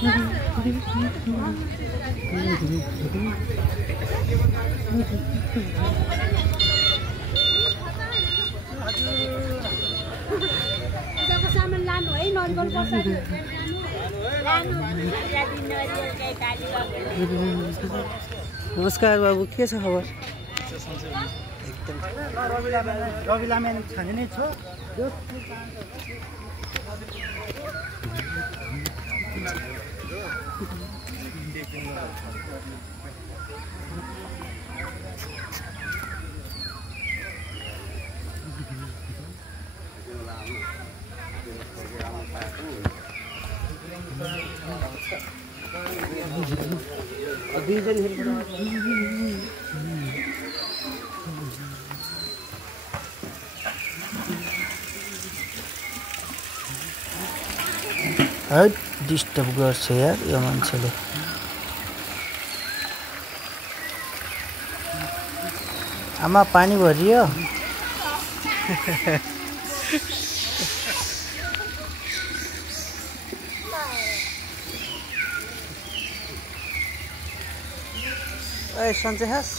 सामान लानु है नर्गल पर्छ नमस्कार बाबु, के छ खबर? एकदम रवि लामेन छाने नै छ। हट डिस्टर्ब गर्छ यार यो मान्छेले। आमा पानी भरियो? ओए सन्चै हास?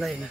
Lain.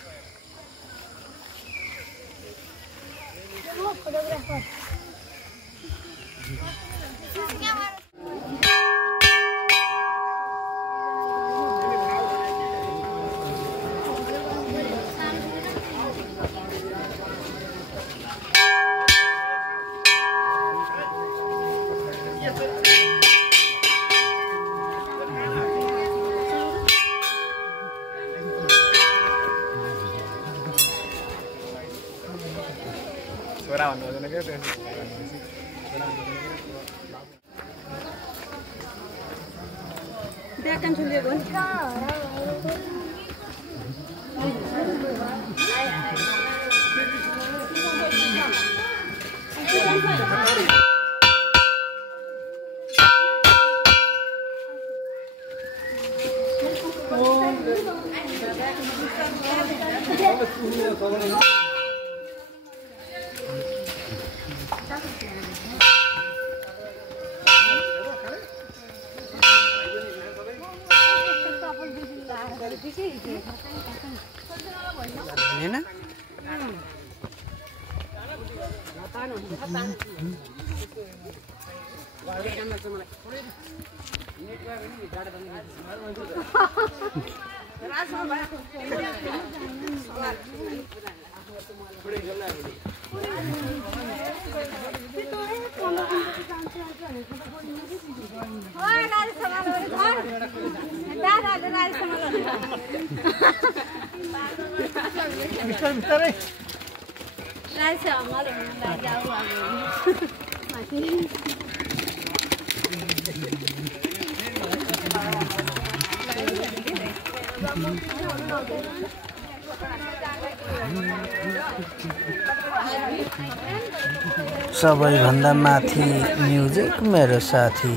सबैभन्दा माथि म्युजिक मेरो साथी।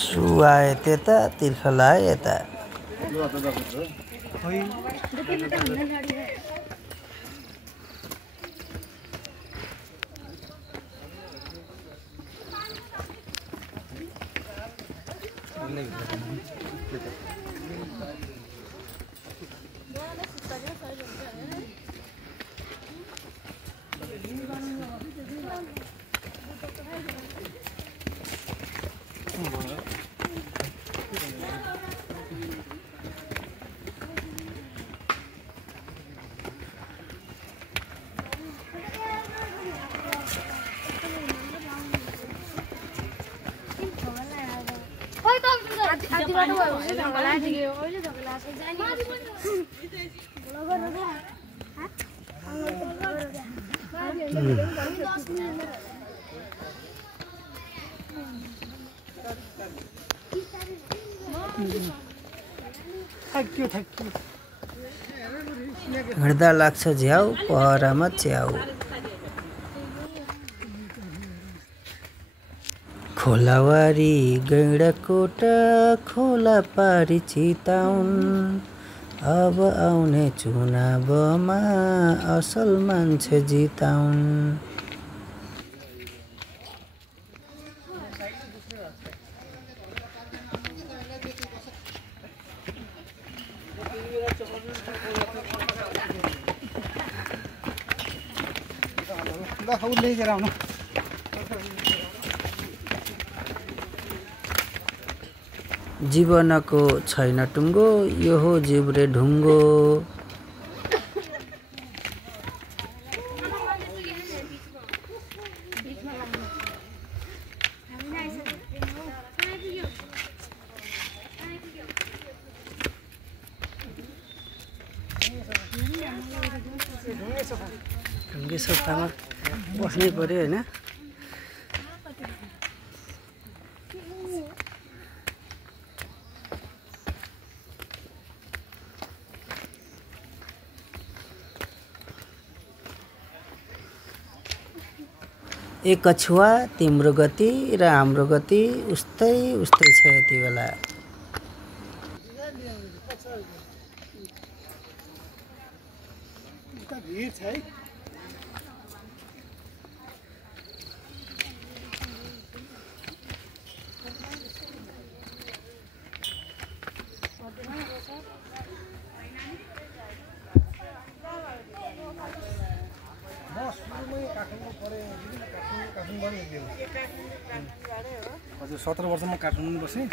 सुआए त्यता तिर्खलाए यता। हिँड्दा लाग्छ झ्याउ पहरामा च्याउ खोलावारी गैँडाकोट खोला पारी चिताउन अब आउने चुनावमा असल मान्छे जिताउन जीवनको छैन टुङ्गो यो हो जिब्रे ढुङ्गो ढुङ्गे सोफामा बस्नै पर्यो हैन एक कछुवा तिम्रो गति र हाम्रो गति उस्तै उस्तै छ यति बेला हजुर 17 वर्षमा काठमाडौँ बसेँ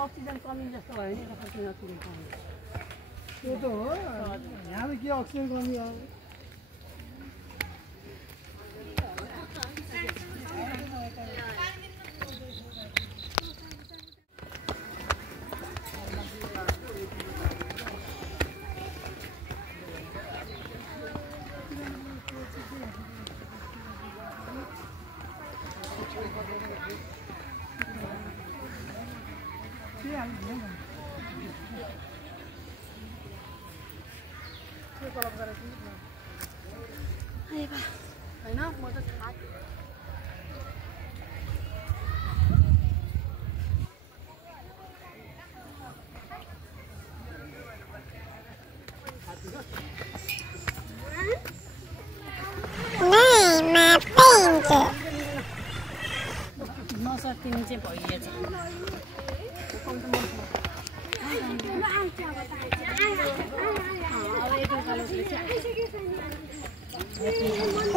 अक्सिजन कमी जस्तो भयो नि त्यो त हो यहाँ त के अक्सिजन कमी हो नसकिने चाहिँ भइएछ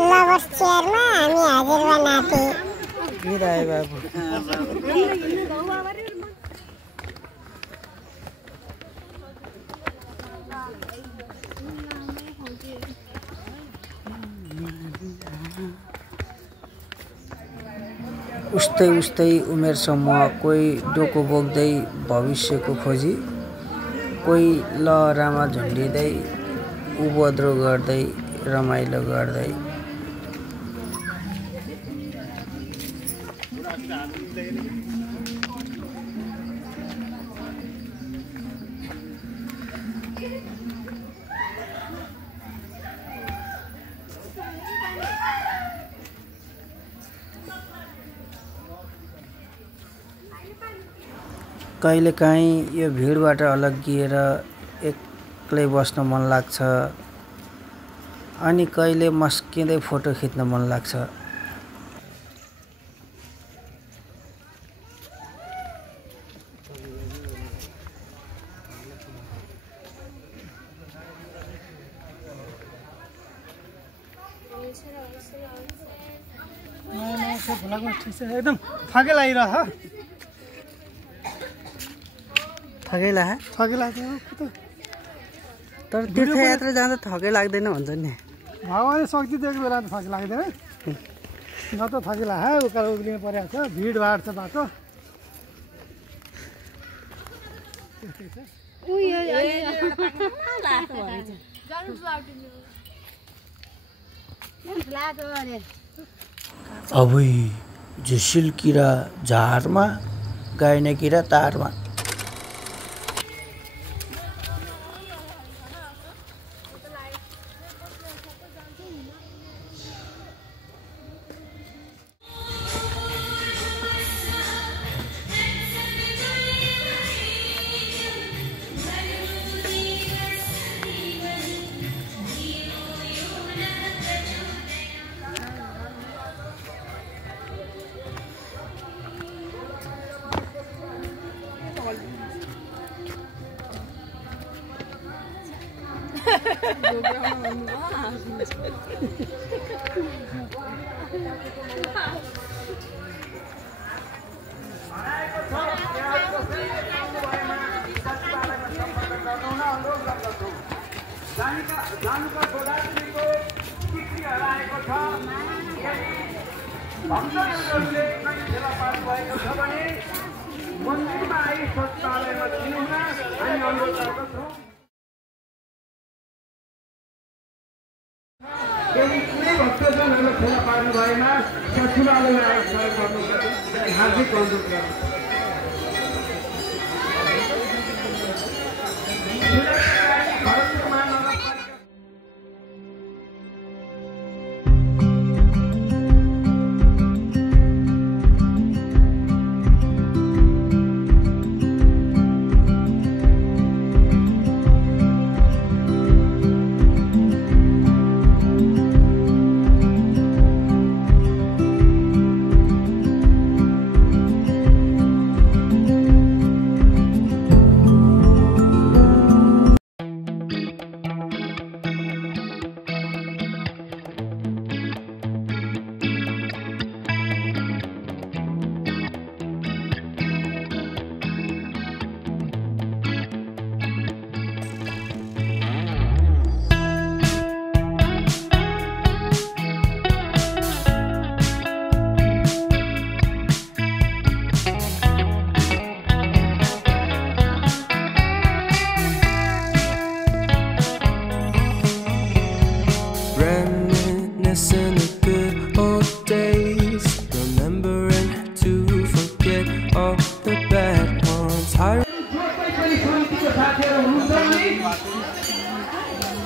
लभर्स चेयरमा हामी हाजिर बनाथे बिदाय बाबु उस्तै उस्तै उमेर समूह कोही डोको बोक्दै भविष्यको खोजी, कोही लहरामा झुन्डिँदै उपद्रो गर्दै रमाइलो गर्दै। कहिलेकाहीँ यो भिडबाट अलग्गिएर एक्लै बस्न मन लाग्छ, अनि कहिले मस्किँदै फोटो खिच्न मन लाग्छ। एकदम थके लागिरह थकै लाग्छ। थके लाग्छ तर तीर्थयात्रा जाँदा थकै लाग्दैन भन्छ नि। भगवान्ले शक्ति दिएको बेला त थके लाग्दैन न त थके लाग्छ। उकालो उक्लिनु परेको छ, भिडभाड छ बाटो। अबुई झुसिल किरा झारमा, गाइने किरा तारमा। यदि कुनै भक्तजनहरूलाई फेला पार्नु भएमा सचिवालयलाई सहयोग गर्नुपर्छ। हार्दिक अनुरोध गर्छु।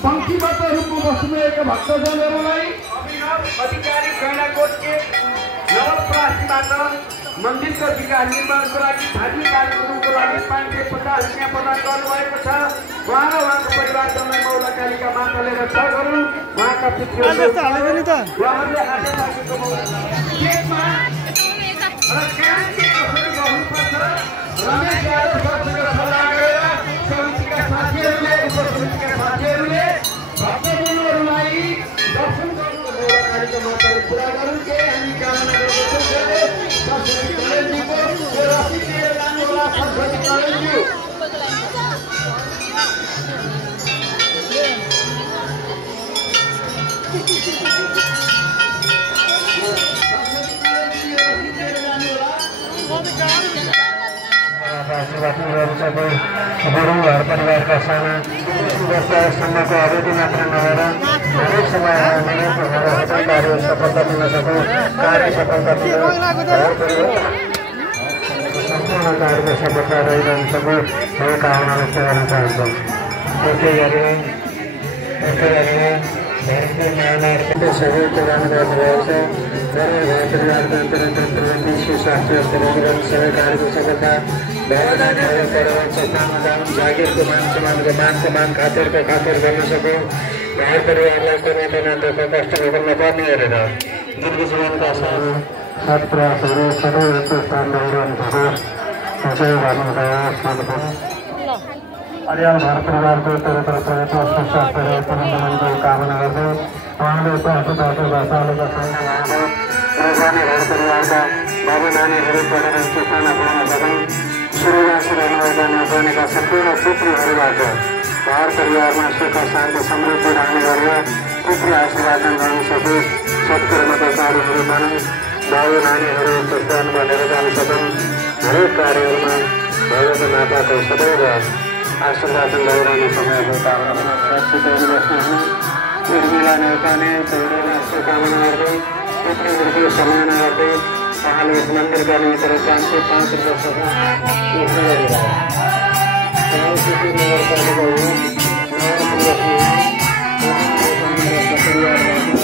पंक्तिबद्ध रूपमा बस्नुभएका भक्तजनहरूलाई अभिनव अधिकारी गैंडाकोटके नवलपरासीबाट मन्दिरको विकास निर्माणको लागि धार्मिक कार्यक्रमको लागि 550 रुपियाँ प्रदान गर्नुभएको छ। उहाँ र उहाँको परिवारजनलाई मौला कालिका माताले रक्षा गरून्। उहाँका पितृहरूले आशा राखेको केकमा र क्यान्डी कसरी गर्नुपर्छ रमेश यादव सरसँग सल्लाह गरेर समितिका साथीहरूले उपसमितिका साथीहरूले भक्तजनहरूलाई दर्शन गर्नु मौला कालिका माताले पुरा गरून्। के हामी कामना गर्दछौँ सरस्वती कलेजको यो रसी लिएर जानुहोला। सरस्वती कलेजज्यू आशीर्वाद पुर्याउनु सबै गुरु घर परिवारका साना वर्षसम्मको अवधि मात्र नभएर हरेक समयमा हरेक कार्य सफलता दिन सकौँ कार्य सफलता सम्पूर्ण कार्यको सफलता रहिरहनु सकौँ यो कामना व्यक्त गर्न चाहन्छौँ। त्यसै गरी सहयोग प्रदान गर्नुभएको छ। घर परिवारको अन्तर्गत प्रगति सुस्वास्थ्य रहिरहनु सबै कार्यको सफलता संस्थानमा जानु जागिरको मान सम्मानको मान सम्मान खातिरको खातिर गर्न सकौँ। घर परिवारलाई कुनै पनि दुःख कष्ट भोग्न नपर्ने हेरेर दीर्घ जीवनका सत् प्रयासहरू सबै स्थान रहिरहनु सकोस् जय भन्नुभयो। अरियाल घर परिवारको उत्तरोत्तर प्रगति सुस्वास्थ्य र पुनर्जन्मको कामना गर्दै उहाँले पशुपशु भाषालुका सङ्घ उहाँले रोजाने घर परिवारका बाबु नानीहरू पढेर स्थानमा पुग्न सकौँ। सुरुवासी रहनुभएका नेपालीका सम्पूर्ण पुत्रीहरूबाट घर परिवारमा सुख शान्ति समृद्धि रहने गरेर पुत्री आशीर्वाद गर्न सकोस्। सत्कर्मका कार्यहरू बनौँ। बाबु नानीहरू स्थान बनेर जान सकौँ। हरेक कार्यहरूमा भएको नाताको सदैव आशीर्वाद लैरहने समयको कामना बस्नु उर्मिला नेपाली चौडमा शुभकामना गर्दै पुत्रीहरूको सम्मान गर्दै उहाँले यस मन्दिरका निमित्त 505 रुपियाँ